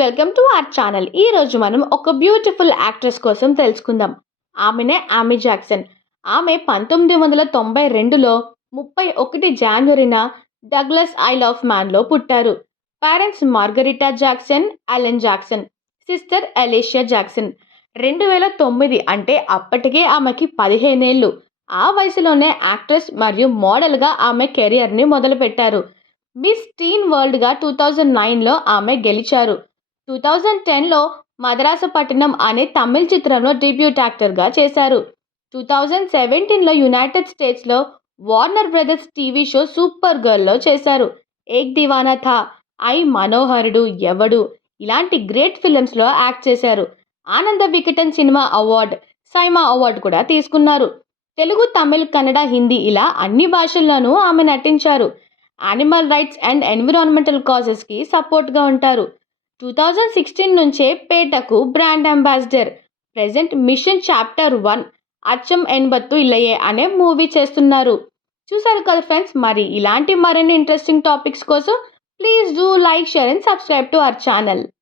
Welcome to our channel. ఈ రోజు మనం ఒక బ్యూటిఫుల్ యాక్ట్రెస్ కోసం తెలుసుకుందాం. ఆమెనే ఆమీ జాక్సన్. ఆమె 1992లో 31 జనవరిన డగ్లస్ ఐల్ ఆఫ్ మ్యాన్లో పుట్టారు. Parents margherita Jackson, Allen Jackson, sister Alicia Jackson. 2009 అంటే అప్పటికే ఆమెకి 15 ఏళ్ళు. ఆ వయసులోనే యాక్ట్రెస్ మరియు మోడల్గా ఆమె కెరియర్ని మొదలుపెట్టారు. మిస్ టీన్ వరల్డ్గా 2009లో ఆమె గెలిచారు. 2010లో మదరాసపట్నం అనే తమిళ చిత్రంలో డెబ్యూట్ యాక్టర్గా చేశారు. 2017లో యునైటెడ్ స్టేట్స్లో Warner Brothers TV show super గర్ల్లో చేశారు. ఏక్ దివానా థా, ఐ మనోహరుడు, ఎవడు ఇలాంటి గ్రేట్ ఫిలిమ్స్లో యాక్ట్ చేశారు. ఆనంద Vikatan cinema award, SIIMA award కూడా తీసుకున్నారు. తెలుగు, తమిళ్, కన్నడ, హిందీ ఇలా అన్ని భాషల్లోనూ ఆమె నటించారు. యానిమల్ రైట్స్ అండ్ ఎన్విరాన్మెంటల్ కాజెస్కి సపోర్ట్గా ఉంటారు. 2016 నుంచే పేటకు brand ambassador. Present mission chapter 1 అచ్చం ఎన్బత్తు ఇల్లయ్యే అనే మూవీ చేస్తున్నారు. చూసారు కదా ఫ్రెండ్స్, మరి ఇలాంటి మరిన్ని ఇంట్రెస్టింగ్ టాపిక్స్ కోసం please do like, share and subscribe to our channel.